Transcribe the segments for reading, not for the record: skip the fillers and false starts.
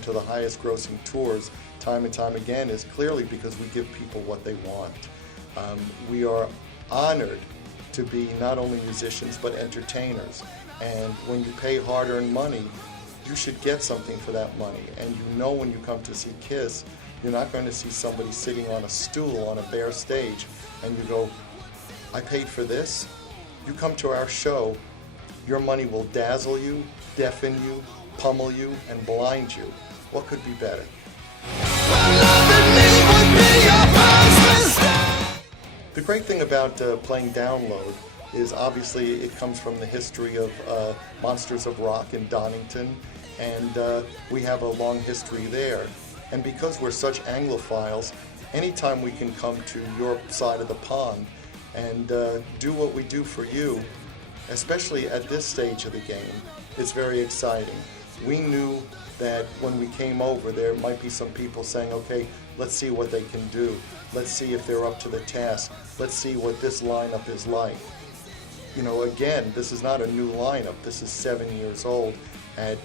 into the highest grossing tours time and time again is clearly because we give people what they want. We are honored to be not only musicians but entertainers, and when you pay hard-earned money, you should get something for that money. And you know when you come to see Kiss, you're not going to see somebody sitting on a stool on a bare stage and you go, I paid for this? You come to our show, your money will dazzle you, deafen you, pummel you, and blind you. What could be better? The great thing about playing download is obviously it comes from the history of Monsters of Rock in Donington, and we have a long history there. And because we're such Anglophiles, anytime we can come to your side of the pond and do what we do for you, especially at this stage of the game, it's very exciting. We knew that when we came over, there might be some people saying, okay, let's see what they can do. Let's see if they're up to the task. Let's see what this lineup is like. You know, again, this is not a new lineup. This is 7 years old at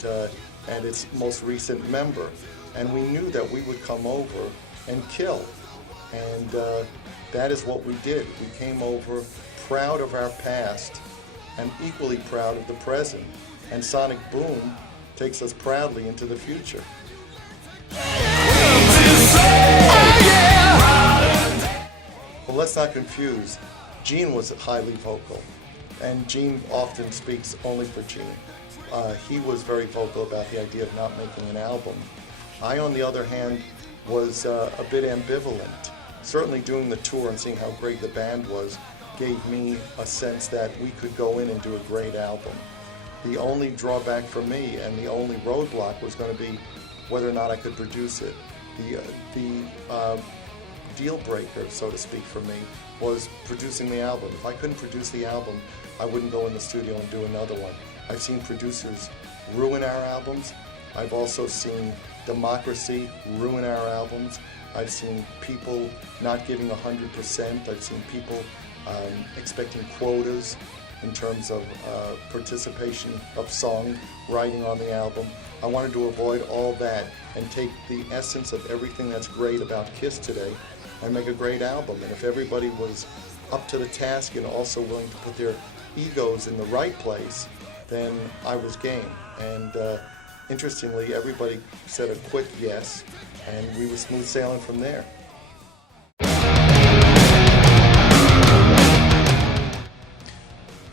its most recent member. And we knew that we would come over and kill. And that is what we did. We came over proud of our past and equally proud of the present. And Sonic Boom takes us proudly into the future. Well, let's not confuse. Gene was highly vocal, and Gene often speaks only for Gene. He was very vocal about the idea of not making an album. I, on the other hand, was a bit ambivalent. Certainly doing the tour and seeing how great the band was gave me a sense that we could go in and do a great album. The only drawback for me and the only roadblock was going to be whether or not I could produce it. The deal breaker, so to speak, for me was producing the album. If I couldn't produce the album, I wouldn't go in the studio and do another one. I've seen producers ruin our albums. I've also seen democracy ruin our albums. I've seen people not giving 100%. I've seen people expecting quotas in terms of participation of song writing on the album. I wanted to avoid all that and take the essence of everything that's great about Kiss today and make a great album. And if everybody was up to the task and also willing to put their egos in the right place, then I was game. And interestingly, everybody said a quick yes, and we were smooth sailing from there.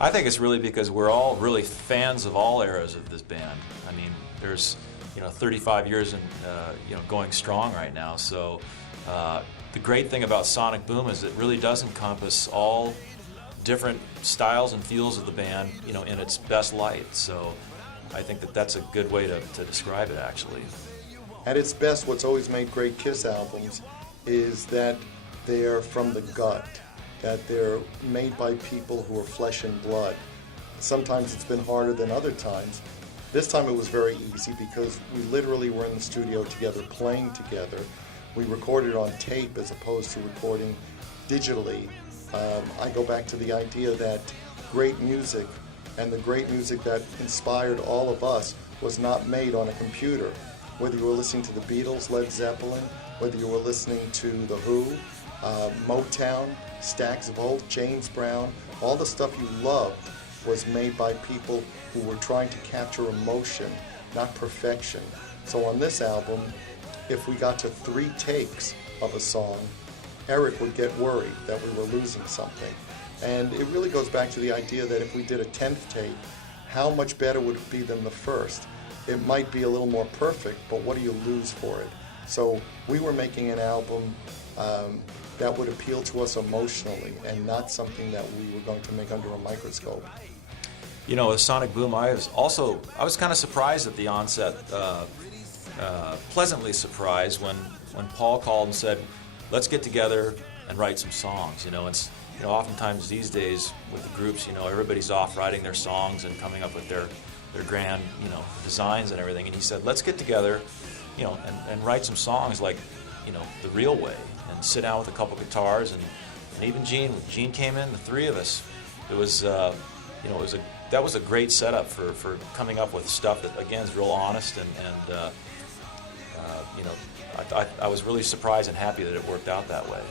I think it's really because we're all really fans of all eras of this band. I mean, there's 35 years and going strong right now. So the great thing about Sonic Boom is it really does encompass all different styles and feels of the band, in its best light. So I think that that's a good way to describe it, actually. At its best, what's always made great Kiss albums is that they're from the gut, that they're made by people who are flesh and blood. Sometimes it's been harder than other times. This time it was very easy because we literally were in the studio together, playing together. We recorded on tape as opposed to recording digitally. I go back to the idea that great music and the great music that inspired all of us was not made on a computer. Whether you were listening to the Beatles, Led Zeppelin, whether you were listening to The Who, Motown, Stax Volt, James Brown, all the stuff you loved was made by people who were trying to capture emotion, not perfection. So on this album, if we got to 3 takes of a song, Eric would get worried that we were losing something. And it really goes back to the idea that if we did a 10th take, how much better would it be than the first? It might be a little more perfect, but what do you lose for it? So we were making an album that would appeal to us emotionally and not something that we were going to make under a microscope. With Sonic Boom, I was kind of surprised at the onset, pleasantly surprised when Paul called and said, let's get together and write some songs. It's oftentimes these days with the groups, everybody's off writing their songs and coming up with their grand, designs and everything. And he said, let's get together, and write some songs like, the real way, and sit down with a couple guitars, and even Gene came in, the 3 of us. It was, that was a great setup for coming up with stuff that, again, is real honest and you know, I was really surprised and happy that it worked out that way.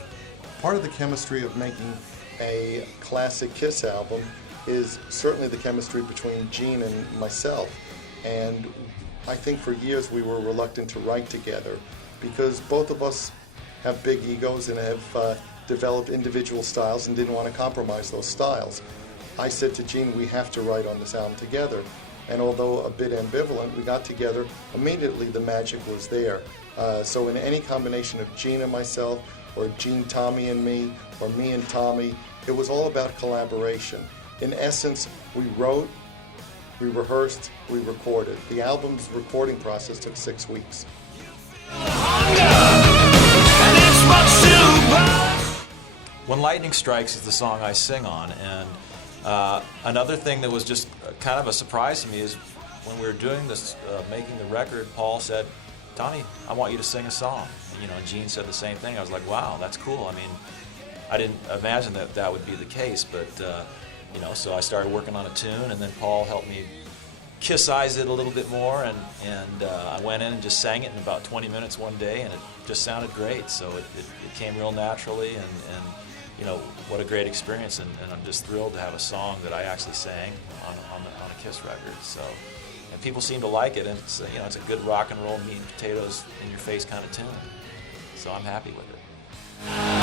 Part of the chemistry of making a classic Kiss album is certainly the chemistry between Gene and myself. And I think for years we were reluctant to write together because both of us have big egos and have developed individual styles and didn't want to compromise those styles. I said to Gene, we have to write on this album together. And although a bit ambivalent, we got together. Immediately the magic was there. So in any combination of Gene and myself, or Gene, Tommy and me, or me and Tommy, it was all about collaboration. In essence, we wrote, we rehearsed, we recorded. The album's recording process took 6 weeks. When Lightning Strikes is the song I sing on, and another thing that was just kind of a surprise to me is when we were doing this, making the record, Paul said, "Tommy, I want you to sing a song." And Gene said the same thing. I was like, wow, that's cool. I mean, I didn't imagine that that would be the case, but so I started working on a tune, and then Paul helped me kissize it a little bit more, and I went in and just sang it in about 20 minutes one day, and it just sounded great. So it came real naturally, and what a great experience, and I'm just thrilled to have a song that I actually sang on a Kiss record. So, and people seem to like it, and it's it's a good rock and roll meat and potatoes in your face kind of tune. So I'm happy with it.